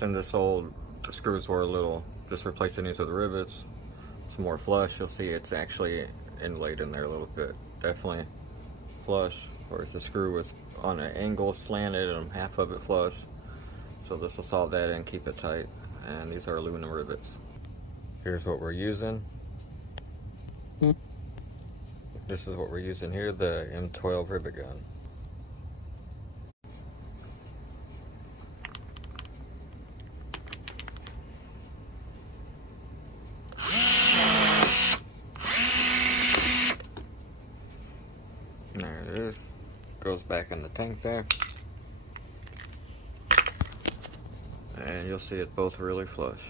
And this old, the screws were a little, just replacing these with rivets. Some more flush. You'll see it's actually inlaid in there a little bit. Definitely flush, whereas the screw was on an angle, slanted, and half of it flush. So this will solve that and keep it tight. And these are aluminum rivets. Here's what we're using. This is what we're using here, the M12 rivet gun. There it is. Goes back in the tank there. And you'll see it both really flush.